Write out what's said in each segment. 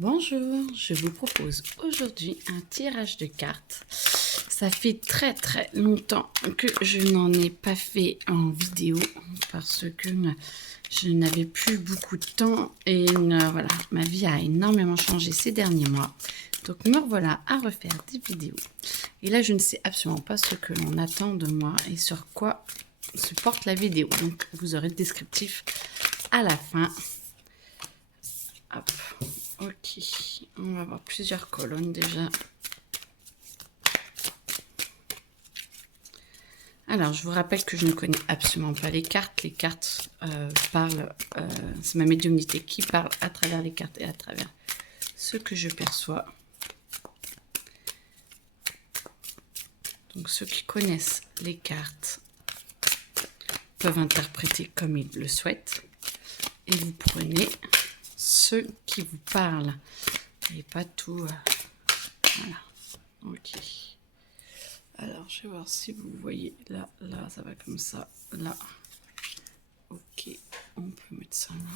Bonjour, je vous propose aujourd'hui un tirage de cartes. Ça fait très longtemps que je n'en ai pas fait en vidéo parce que je n'avais plus beaucoup de temps et voilà, ma vie a énormément changé ces derniers mois. Donc me revoilà à refaire des vidéos. Et là, je ne sais absolument pas ce que l'on attend de moi et sur quoi se porte la vidéo. Donc vous aurez le descriptif à la fin. Hop. Ok, on va avoir plusieurs colonnes déjà. Alors, je vous rappelle que je ne connais absolument pas les cartes. Les cartes parlent, c'est ma médiumnité qui parle à travers les cartes et à travers ce que je perçois. Donc, ceux qui connaissent les cartes peuvent interpréter comme ils le souhaitent. Et vous prenez ceux qui vous parlent et pas tout. Voilà. Ok. Alors, je vais voir si vous voyez. Là, ça va comme ça. Là. Ok. On peut mettre ça là.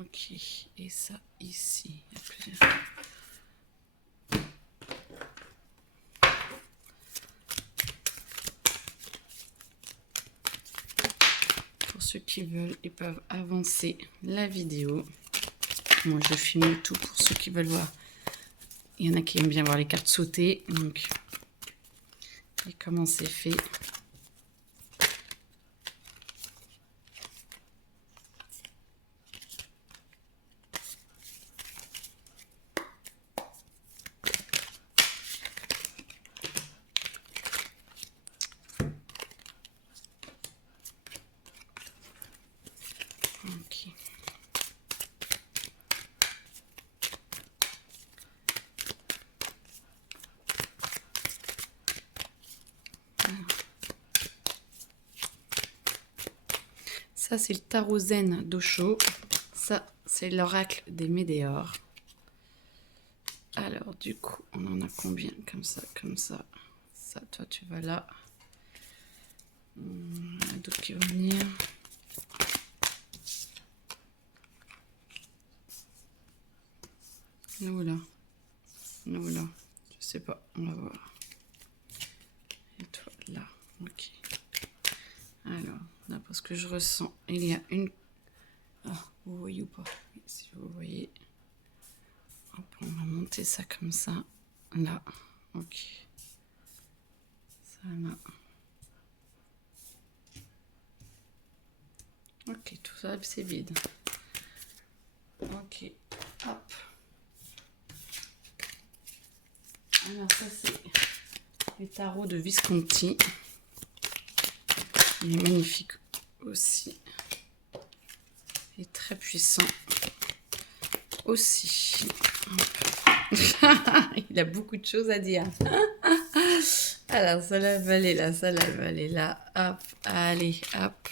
Ok. Et ça ici. Il y a plusieurs. Pour ceux qui veulent, ils peuvent avancer la vidéo. Moi, je filme tout pour ceux qui veulent voir. Il y en a qui aiment bien voir les cartes sauter. Donc, et comment c'est fait. Ok. Ça, c'est le tarot zen d'Osho. Ça, c'est l'oracle des Médéors. Alors, du coup, on en a combien? Comme ça, comme ça. Ça, toi, tu vas là. Il y en a d'autres qui vont venir. Nous, là. Nous, là. Je sais pas, on va voir. Et toi, là. Ok. Alors, d'après ce que je ressens, il y a une... Ah, vous voyez ou pas? Oui, si vous voyez. Hop, on va monter ça comme ça. Là. Ok. Ça, là. Ok, tout ça, c'est vide. Ok. Hop. Alors, ça, c'est les tarots de Visconti. Il est magnifique aussi. Il est très puissant aussi. Il a beaucoup de choses à dire. Alors, ça la va aller là, ça la va aller là. Hop, allez, hop.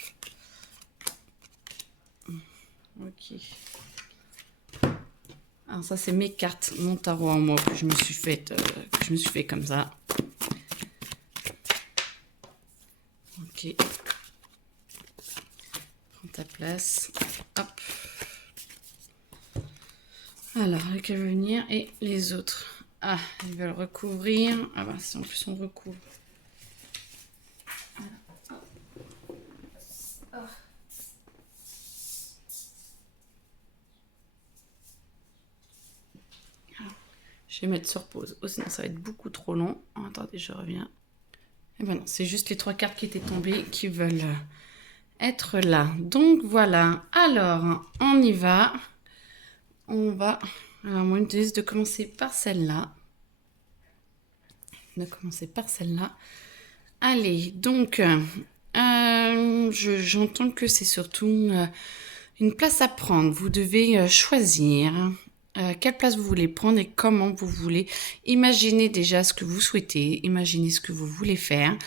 Ok. Alors ça, c'est mes cartes, mon tarot en moi que je me suis fait comme ça. Ok. Prends ta place. Hop. Alors, elle va venir et les autres. Ah, ils veulent recouvrir. Ah bah, en plus on recouvre. Je vais mettre sur pause. Oh, sinon ça va être beaucoup trop long. Oh, attendez, je reviens. Et ben non, c'est juste les 3 cartes qui étaient tombées qui veulent être là. Donc voilà. Alors, on y va. On va... Alors, moi, je me dis de commencer par celle-là. Allez, donc, j'entends que c'est surtout une place à prendre. Vous devez choisir quelle place vous voulez prendre et comment vous voulez. Imaginez déjà ce que vous souhaitez, imaginez ce que vous voulez faire.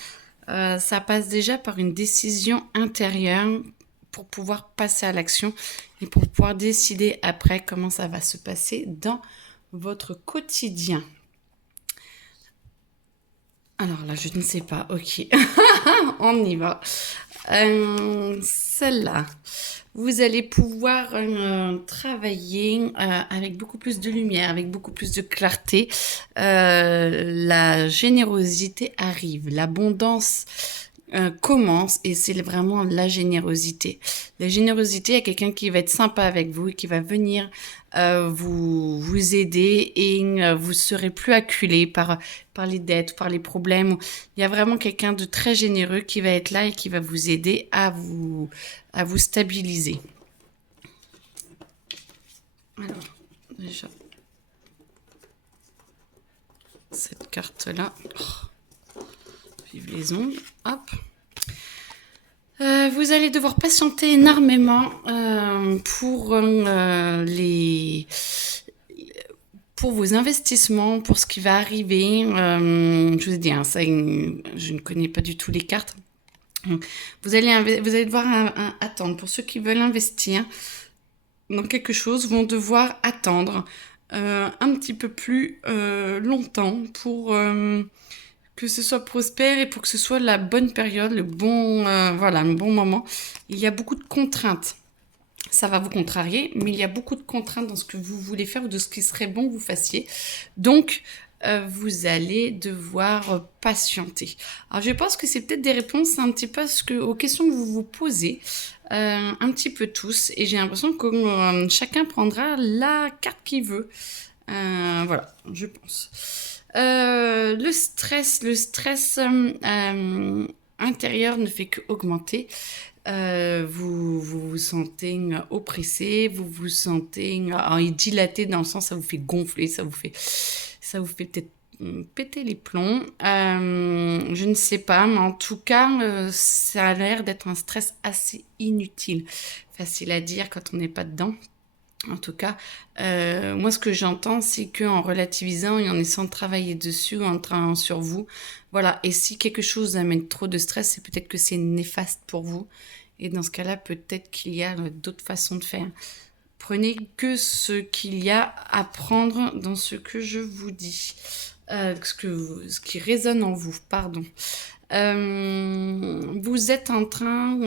Ça passe déjà par une décision intérieure pour pouvoir passer à l'action et pour pouvoir décider après comment ça va se passer dans votre quotidien. Alors là, je ne sais pas. Ok, on y va. Celle-là, vous allez pouvoir travailler avec beaucoup plus de lumière, avec beaucoup plus de clarté. La générosité arrive, l'abondance commence et c'est vraiment la générosité. La générosité, il y a quelqu'un qui va être sympa avec vous et qui va venir vous aider et vous serez plus acculé par les dettes, par les problèmes. Il y a vraiment quelqu'un de très généreux qui va être là et qui va vous aider à vous stabiliser. Alors, déjà, cette carte-là. Vive les ongles. Hop. Vous allez devoir patienter énormément pour vos investissements, pour ce qui va arriver. Je vous ai dit, hein, ça, je ne connais pas du tout les cartes. Vous allez devoir attendre. Pour ceux qui veulent investir dans quelque chose, vont devoir attendre un petit peu plus longtemps pour que ce soit prospère et pour que ce soit la bonne période, le bon moment. Il y a beaucoup de contraintes. Ça va vous contrarier, mais il y a beaucoup de contraintes dans ce que vous voulez faire ou de ce qui serait bon que vous fassiez. Donc, vous allez devoir patienter. Alors, je pense que c'est peut-être des réponses un petit peu aux questions que vous vous posez, un petit peu tous. Et j'ai l'impression que chacun prendra la carte qu'il veut. Voilà, je pense. Le stress intérieur ne fait qu'augmenter. Vous sentez oppressé, vous vous sentez dilaté dans le sens, ça vous fait gonfler, ça vous fait peut-être péter les plombs. Je ne sais pas, mais en tout cas, ça a l'air d'être un stress assez inutile. Facile à dire quand on n'est pas dedans. En tout cas, moi, ce que j'entends, c'est qu'en relativisant et en essayant de travailler dessus, en travaillant sur vous, voilà. Et si quelque chose amène trop de stress, c'est peut-être que c'est néfaste pour vous. Et dans ce cas-là, peut-être qu'il y a d'autres façons de faire. Prenez que ce qu'il y a à prendre dans ce que je vous dis. Ce qui résonne en vous, pardon. Vous êtes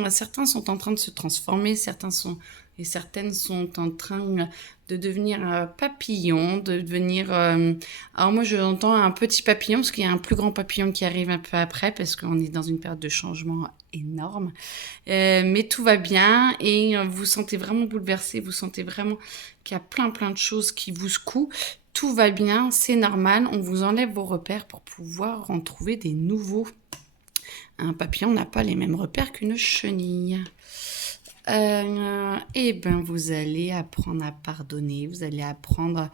certains sont en train de se transformer, certaines sont en train de devenir papillons, de devenir... alors moi, j'entends un petit papillon, parce qu'il y a un plus grand papillon qui arrive un peu après, parce qu'on est dans une période de changement énorme. Mais tout va bien, et vous vous sentez vraiment bouleversé, vous sentez vraiment qu'il y a plein de choses qui vous secouent. Tout va bien, c'est normal, on vous enlève vos repères pour pouvoir en trouver des nouveaux. Un papillon n'a pas les mêmes repères qu'une chenille. Et ben vous allez apprendre à pardonner, vous allez apprendre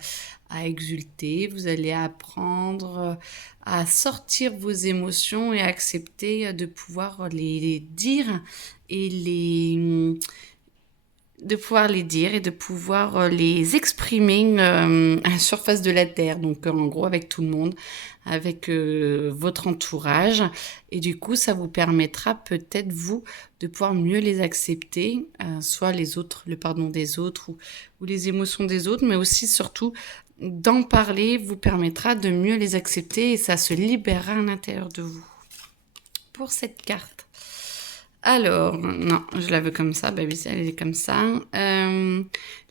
à exulter, vous allez apprendre à sortir vos émotions et à accepter de pouvoir les dire et de pouvoir les exprimer à la surface de la terre, donc en gros avec tout le monde, avec votre entourage, et du coup ça vous permettra peut-être vous de pouvoir mieux les accepter, soit le pardon des autres ou les émotions des autres, mais aussi surtout d'en parler vous permettra de mieux les accepter et ça se libérera à l'intérieur de vous. Pour cette carte, alors, non, je la veux comme ça, baby, elle est comme ça.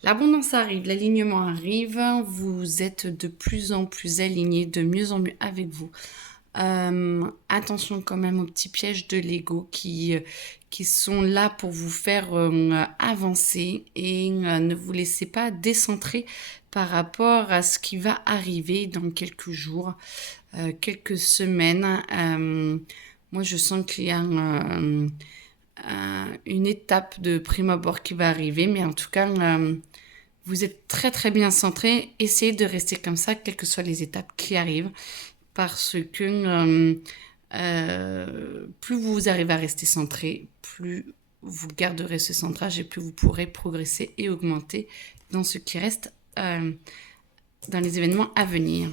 L'abondance arrive, l'alignement arrive, vous êtes de plus en plus aligné, de mieux en mieux avec vous. Attention quand même aux petits pièges de l'ego qui sont là pour vous faire avancer et ne vous laissez pas décentrer par rapport à ce qui va arriver dans quelques jours, quelques semaines. Moi, je sens qu'il y a une étape de prime abord qui va arriver, mais en tout cas, vous êtes très très bien centré. Essayez de rester comme ça, quelles que soient les étapes qui arrivent, parce que plus vous arrivez à rester centré, plus vous garderez ce centrage et plus vous pourrez progresser et augmenter dans ce qui reste dans les événements à venir.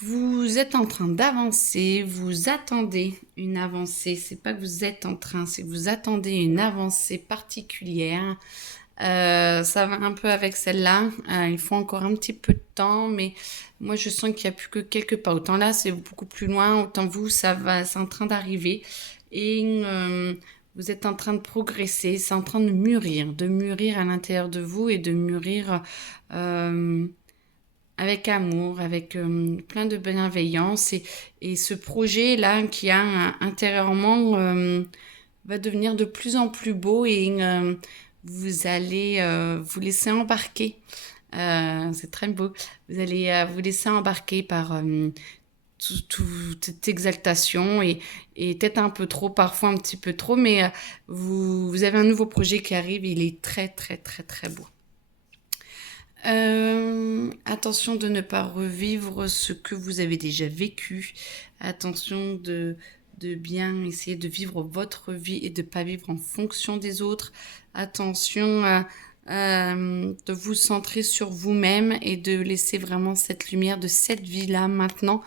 Vous êtes en train d'avancer, vous attendez une avancée. C'est pas que vous êtes en train, c'est que vous attendez une avancée particulière. Ça va un peu avec celle-là. Il faut encore un petit peu de temps, mais moi je sens qu'il n'y a plus que quelques pas. Autant là, c'est beaucoup plus loin, autant vous, c'est en train d'arriver. et vous êtes en train de progresser, c'est en train de mûrir à l'intérieur de vous et de mûrir avec amour, avec plein de bienveillance. Et ce projet-là qui a intérieurement va devenir de plus en plus beau et vous allez vous laisser embarquer. C'est très beau. Vous allez vous laisser embarquer par toute cette exaltation et peut-être un peu trop, parfois un petit peu trop, mais vous avez un nouveau projet qui arrive, il est très très très très beau. Attention de ne pas revivre ce que vous avez déjà vécu. Attention de bien essayer de vivre votre vie et de ne pas vivre en fonction des autres. Attention de vous centrer sur vous-même et de laisser vraiment cette lumière de cette vie-là maintenant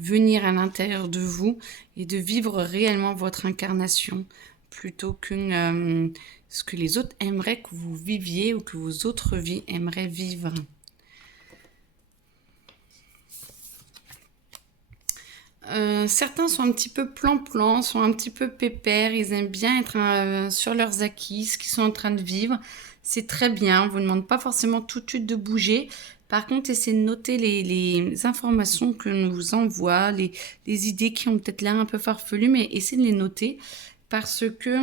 venir à l'intérieur de vous et de vivre réellement votre incarnation plutôt que ce que les autres aimeraient que vous viviez ou que vos autres vies aimeraient vivre. Certains sont un petit peu plan-plan, sont un petit peu pépères, ils aiment bien être sur leurs acquis, ce qu'ils sont en train de vivre. C'est très bien, on ne vous demande pas forcément tout de suite de bouger. Par contre, essayez de noter les informations que l'on vous envoie, les idées qui ont peut-être l'air un peu farfelues, mais essayez de les noter parce que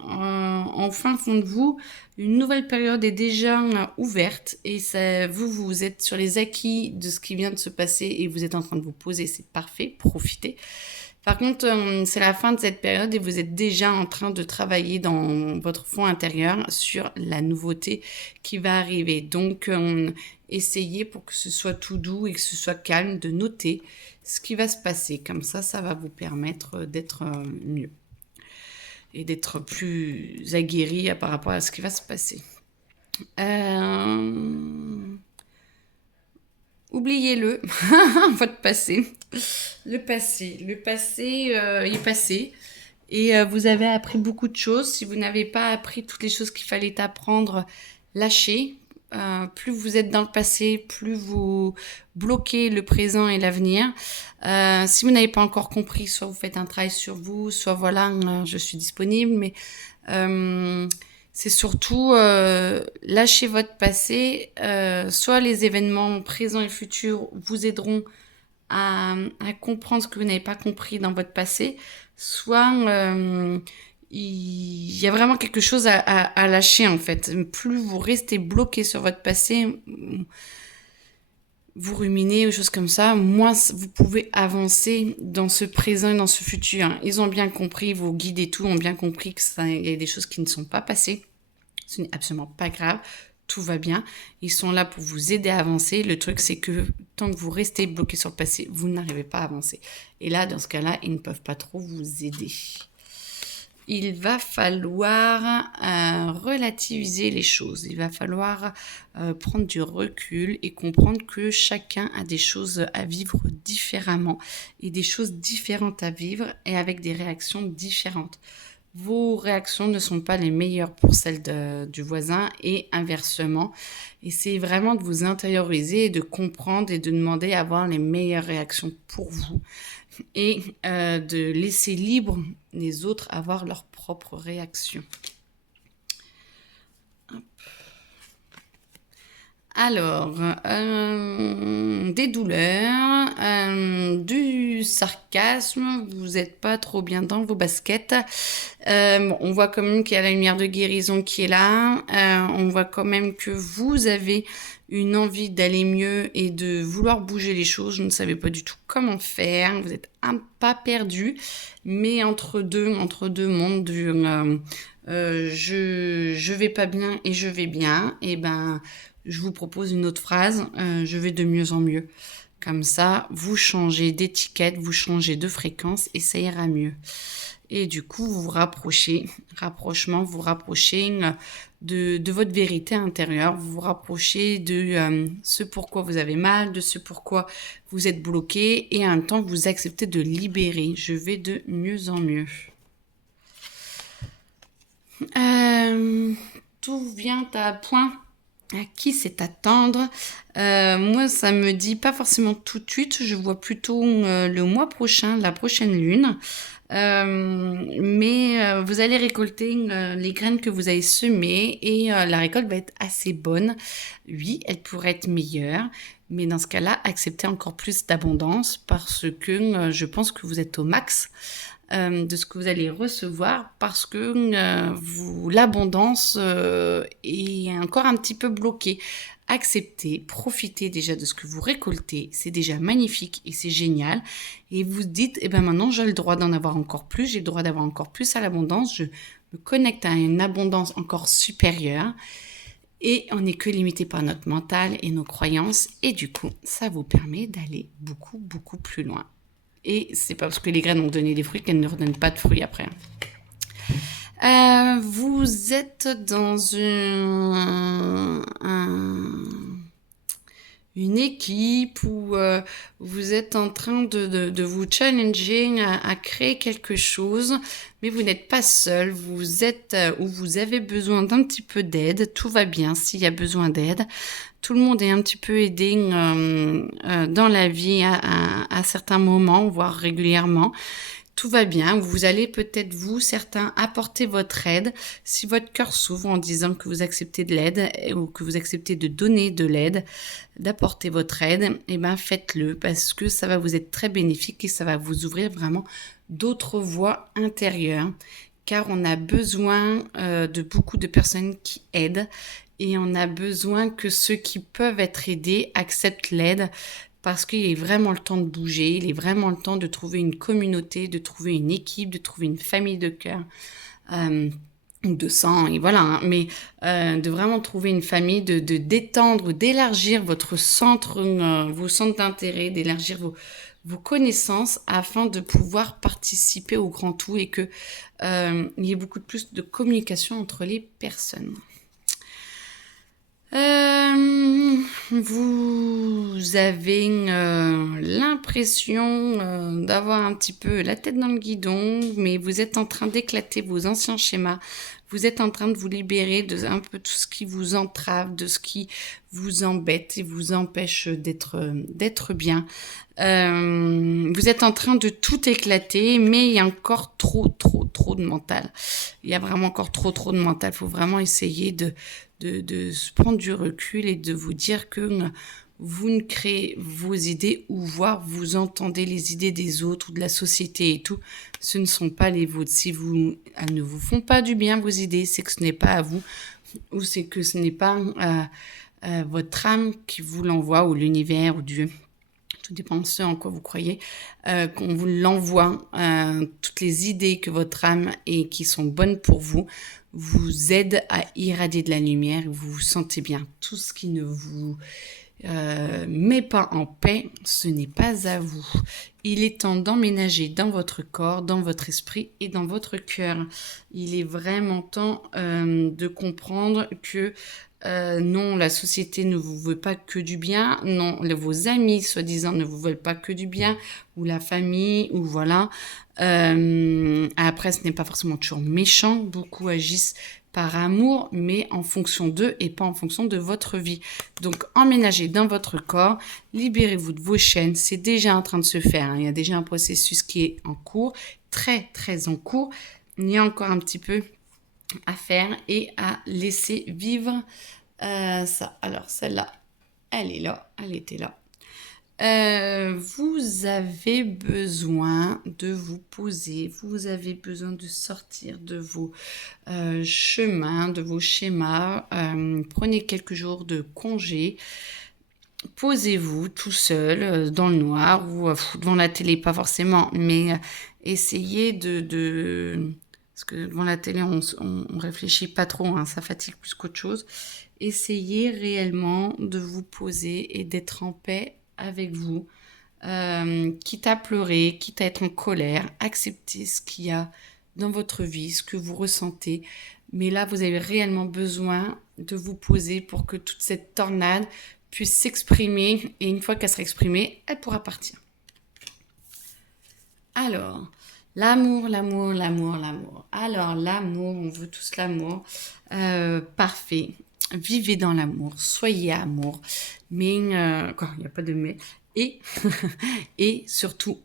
en fin fond de vous, une nouvelle période est déjà ouverte et ça, vous êtes sur les acquis de ce qui vient de se passer et vous êtes en train de vous poser, c'est parfait, profitez. Par contre, c'est la fin de cette période et vous êtes déjà en train de travailler dans votre fond intérieur sur la nouveauté qui va arriver. Donc, essayez pour que ce soit tout doux et que ce soit calme de noter ce qui va se passer. Comme ça va vous permettre d'être mieux et d'être plus aguerri par rapport à ce qui va se passer. Oubliez-le, votre passé. Le passé est passé. Et vous avez appris beaucoup de choses. Si vous n'avez pas appris toutes les choses qu'il fallait apprendre, lâchez. Plus vous êtes dans le passé, plus vous bloquez le présent et l'avenir. Si vous n'avez pas encore compris, soit vous faites un travail sur vous, soit voilà, je suis disponible. Mais c'est surtout lâcher votre passé. Soit les événements présents et futurs vous aideront à comprendre ce que vous n'avez pas compris dans votre passé, soit il y a vraiment quelque chose à lâcher en fait. Plus vous restez bloqué sur votre passé, vous ruminez ou choses comme ça, moins vous pouvez avancer dans ce présent et dans ce futur. Ils ont bien compris, vos guides et tout ont bien compris qu'il y a des choses qui ne sont pas passées. Ce n'est absolument pas grave. Tout va bien. Ils sont là pour vous aider à avancer. Le truc, c'est que tant que vous restez bloqué sur le passé, vous n'arrivez pas à avancer. Et là, dans ce cas-là, ils ne peuvent pas trop vous aider. Il va falloir relativiser les choses. Il va falloir prendre du recul et comprendre que chacun a des choses à vivre différemment et des choses différentes à vivre et avec des réactions différentes. Vos réactions ne sont pas les meilleures pour celles du voisin et inversement. Essayez vraiment de vous intérioriser et de comprendre et de demander à avoir les meilleures réactions pour vous et de laisser libre les autres avoir leurs propres réactions. Hop. Alors, des douleurs, du sarcasme, vous n'êtes pas trop bien dans vos baskets. On voit quand même qu'il y a la lumière de guérison qui est là. On voit quand même que vous avez une envie d'aller mieux et de vouloir bouger les choses. Je ne savais pas du tout comment faire. Vous êtes un pas perdu, mais entre deux mondes, je vais pas bien et je vais bien. Et ben, je vous propose une autre phrase. Je vais de mieux en mieux. Comme ça, vous changez d'étiquette, vous changez de fréquence et ça ira mieux. Et du coup, vous vous rapprochez de votre vérité intérieure, vous vous rapprochez de ce pourquoi vous avez mal, de ce pourquoi vous êtes bloqué et en même temps, vous acceptez de libérer. Je vais de mieux en mieux. Tout vient à point. À qui c'est attendre? Moi, ça me dit pas forcément tout de suite. Je vois plutôt le mois prochain, la prochaine lune. Mais vous allez récolter les graines que vous avez semées et la récolte va être assez bonne. Oui, elle pourrait être meilleure, mais dans ce cas-là, acceptez encore plus d'abondance parce que je pense que vous êtes au max de ce que vous allez recevoir parce que l'abondance est encore un petit peu bloquée. Acceptez, profitez déjà de ce que vous récoltez, c'est déjà magnifique et c'est génial. Et vous dites, eh ben maintenant j'ai le droit d'en avoir encore plus, j'ai le droit d'avoir encore plus à l'abondance, je me connecte à une abondance encore supérieure. Et on n'est que limité par notre mental et nos croyances. Et du coup, ça vous permet d'aller beaucoup, beaucoup plus loin. Et c'est pas parce que les graines ont donné des fruits qu'elles ne redonnent pas de fruits après. Vous êtes dans une équipe où vous êtes en train de vous challenger à créer quelque chose, mais vous n'êtes pas seul, vous êtes où vous avez besoin d'un petit peu d'aide, tout va bien s'il y a besoin d'aide. Tout le monde est un petit peu aidé dans la vie à certains moments, voire régulièrement. Tout va bien, vous allez peut-être certains, apporter votre aide. Si votre cœur s'ouvre en disant que vous acceptez de l'aide ou que vous acceptez de donner de l'aide, d'apporter votre aide, eh ben faites-le parce que ça va vous être très bénéfique et ça va vous ouvrir vraiment d'autres voies intérieures. Car on a besoin de beaucoup de personnes qui aident et on a besoin que ceux qui peuvent être aidés acceptent l'aide. Parce qu'il est vraiment le temps de bouger, il est vraiment le temps de trouver une communauté, de trouver une équipe, de trouver une famille de cœur, ou de sang, et voilà. Hein, mais de vraiment trouver une famille, de d'étendre, d'élargir votre centre, vos centres d'intérêt, d'élargir vos connaissances afin de pouvoir participer au grand tout et que il y ait beaucoup de plus de communication entre les personnes. Vous avez l'impression d'avoir un petit peu la tête dans le guidon, mais vous êtes en train d'éclater vos anciens schémas. Vous êtes en train de vous libérer de un peu tout ce qui vous entrave, de ce qui vous embête et vous empêche d'être bien. Vous êtes en train de tout éclater, mais il y a encore trop de mental. Il y a vraiment encore trop de mental. Il faut vraiment essayer de se prendre du recul et de vous dire que vous ne créez vos idées ou voire vous entendez les idées des autres ou de la société et tout. Ce ne sont pas les vôtres. Si elles ne vous font pas du bien, vos idées, c'est que ce n'est pas à vous ou c'est que ce n'est pas votre âme qui vous l'envoie ou l'univers ou Dieu. Tout dépend de ce en quoi vous croyez, qu'on vous l'envoie, toutes les idées que votre âme et qui sont bonnes pour vous aident à irradier de la lumière, vous vous sentez bien. Tout ce qui ne vous met pas en paix, ce n'est pas à vous. Il est temps d'emménager dans votre corps, dans votre esprit et dans votre cœur. Il est vraiment temps de comprendre que non, la société ne vous veut pas que du bien. Non, vos amis, soi-disant, ne vous veulent pas que du bien. Ou la famille, ou voilà. Après, ce n'est pas forcément toujours méchant. Beaucoup agissent par amour, mais en fonction d'eux et pas en fonction de votre vie. Donc, emménagez dans votre corps, libérez-vous de vos chaînes. C'est déjà en train de se faire. Hein. Il y a déjà un processus qui est en cours, très, très en cours. Il y a encore un petit peu à faire et à laisser vivre ça. Alors, celle-là, elle est là, elle était là. Vous avez besoin de vous poser, vous avez besoin de sortir de vos chemins, de vos schémas. Prenez quelques jours de congé. Posez-vous tout seul dans le noir ou devant la télé, pas forcément, mais essayez parce que devant la télé, on réfléchit pas trop, hein, ça fatigue plus qu'autre chose. Essayez réellement de vous poser et d'être en paix avec vous, quitte à pleurer, quitte à être en colère, acceptez ce qu'il y a dans votre vie, ce que vous ressentez. Mais là, vous avez réellement besoin de vous poser pour que toute cette tornade puisse s'exprimer. Et une fois qu'elle sera exprimée, elle pourra partir. Alors, l'amour. Alors, l'amour, on veut tous l'amour. Parfait. Vivez dans l'amour, soyez amour. Mais, il n'y a pas de mais. Et surtout,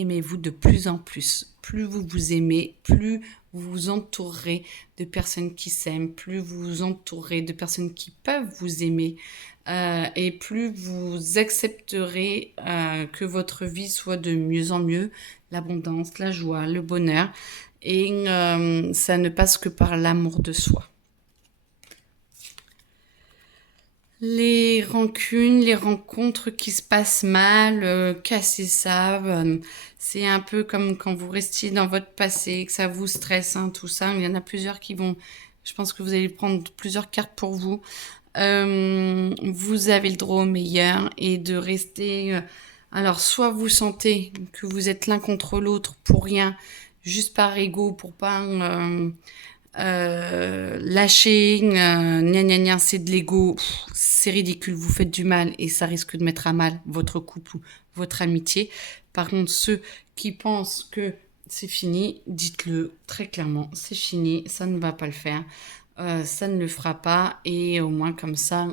aimez-vous de plus en plus. Plus vous vous aimez, plus vous vous entourerez de personnes qui s'aiment, plus vous vous entourerez de personnes qui peuvent vous aimer et plus vous accepterez que votre vie soit de mieux en mieux, l'abondance, la joie, le bonheur et ça ne passe que par l'amour de soi. Les rancunes, les rencontres qui se passent mal, cassez ça. C'est un peu comme quand vous restiez dans votre passé, que ça vous stresse, hein, tout ça. Il y en a plusieurs qui vont... Je pense que vous allez prendre plusieurs cartes pour vous. Vous avez le droit au meilleur et de rester... alors, soit vous sentez que vous êtes l'un contre l'autre pour rien, juste par ego, pour pas... lâcher, gna gna gna, c'est de l'ego, c'est ridicule, vous faites du mal et ça risque de mettre à mal votre couple ou votre amitié. Par contre, ceux qui pensent que c'est fini, dites-le très clairement, c'est fini, ça ne va pas le faire, ça ne le fera pas et au moins comme ça,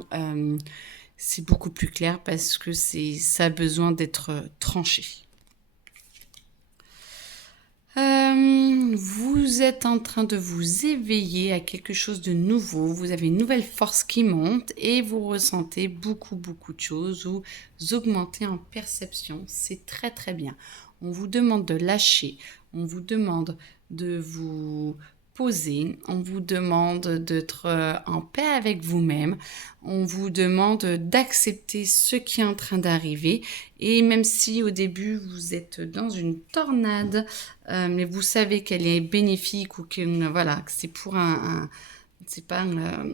c'est beaucoup plus clair parce que ça a besoin d'être tranché. Vous êtes en train de vous éveiller à quelque chose de nouveau, vous avez une nouvelle force qui monte et vous ressentez beaucoup de choses, vous augmentez en perception, c'est très très bien. On vous demande de lâcher, on vous demande de vous poser, on vous demande d'être en paix avec vous-même, on vous demande d'accepter ce qui est en train d'arriver et même si au début vous êtes dans une tornade, mais vous savez qu'elle est bénéfique ou que voilà, que c'est pour c'est pas un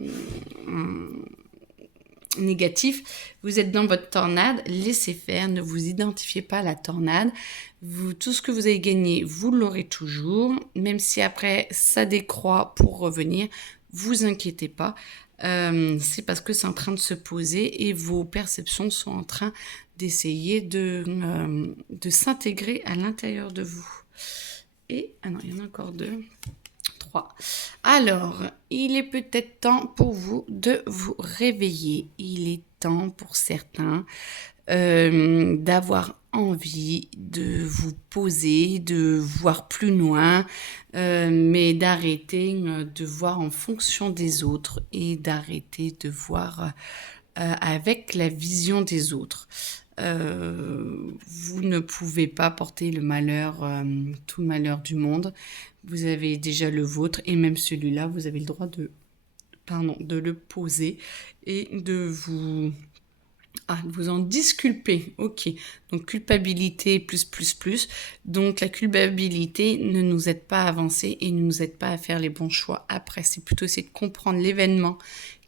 négatif, vous êtes dans votre tornade, laissez faire, ne vous identifiez pas à la tornade. Tout ce que vous avez gagné, vous l'aurez toujours, même si après ça décroît pour revenir, vous inquiétez pas, c'est parce que c'est en train de se poser et vos perceptions sont en train d'essayer de s'intégrer à l'intérieur de vous. Et, ah non, il y en a encore 2. 3. Alors, il est peut-être temps pour vous de vous réveiller. Il est temps pour certains d'avoir envie de vous poser, de voir plus loin, mais d'arrêter de voir en fonction des autres et d'arrêter de voir avec la vision des autres. Vous ne pouvez pas porter le malheur, tout le malheur du monde. Vous avez déjà le vôtre et même celui-là, vous avez le droit de le poser et de vous en disculper. Ok, donc culpabilité plus. Donc la culpabilité ne nous aide pas à avancer et ne nous aide pas à faire les bons choix après. C'est plutôt essayer de comprendre l'événement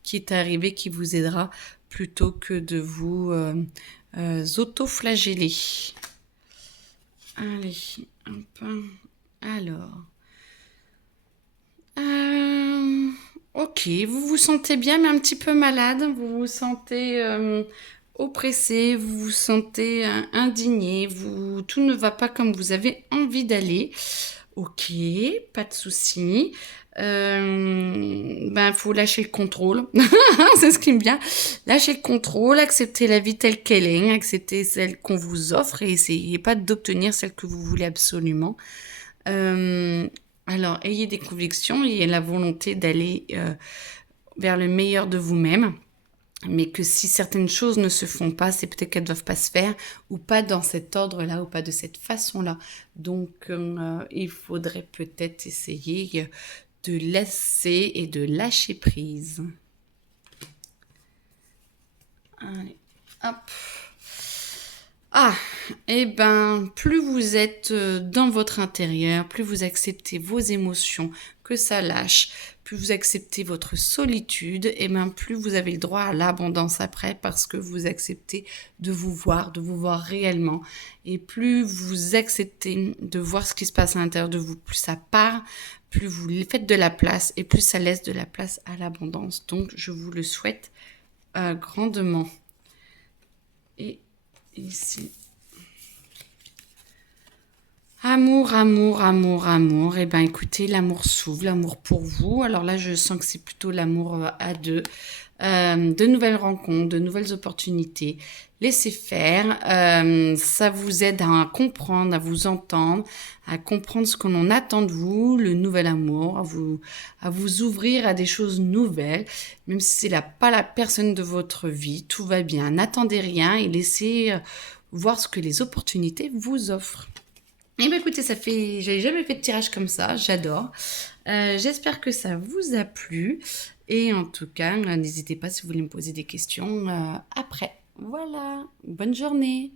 qui est arrivé qui vous aidera plutôt que de vous auto-flageller. Allez, hop. Alors. Ok, vous vous sentez bien mais un petit peu malade, vous vous sentez oppressé, vous vous sentez indigné, tout ne va pas comme vous avez envie d'aller. Ok, pas de souci. Faut lâcher le contrôle, c'est ce qui me vient. Lâcher le contrôle, accepter la vie telle qu'elle est, accepter celle qu'on vous offre et essayez pas d'obtenir celle que vous voulez absolument. Alors, ayez des convictions, ayez la volonté d'aller vers le meilleur de vous-même, mais que si certaines choses ne se font pas, c'est peut-être qu'elles ne doivent pas se faire, ou pas dans cet ordre-là, ou pas de cette façon-là. Donc, il faudrait peut-être essayer de laisser et de lâcher prise. Allez, hop. Plus vous êtes dans votre intérieur, plus vous acceptez vos émotions, que ça lâche, plus vous acceptez votre solitude, plus vous avez le droit à l'abondance après parce que vous acceptez de vous voir réellement. Et plus vous acceptez de voir ce qui se passe à l'intérieur de vous, plus ça part, plus vous faites de la place et plus ça laisse de la place à l'abondance. Donc, je vous le souhaite grandement. Et ici. Amour, amour, amour, amour. Eh ben, écoutez, l'amour s'ouvre, l'amour pour vous. Alors là, je sens que c'est plutôt l'amour à deux. De nouvelles rencontres, de nouvelles opportunités. Laissez faire. Ça vous aide à comprendre, à vous entendre, à comprendre ce qu'on attend de vous, le nouvel amour, à vous ouvrir à des choses nouvelles. Même si c'est pas la personne de votre vie, tout va bien. N'attendez rien et laissez voir ce que les opportunités vous offrent. Eh bien, écoutez, j'avais jamais fait de tirage comme ça, j'adore. J'espère que ça vous a plu. Et en tout cas, n'hésitez pas si vous voulez me poser des questions après. Voilà, bonne journée.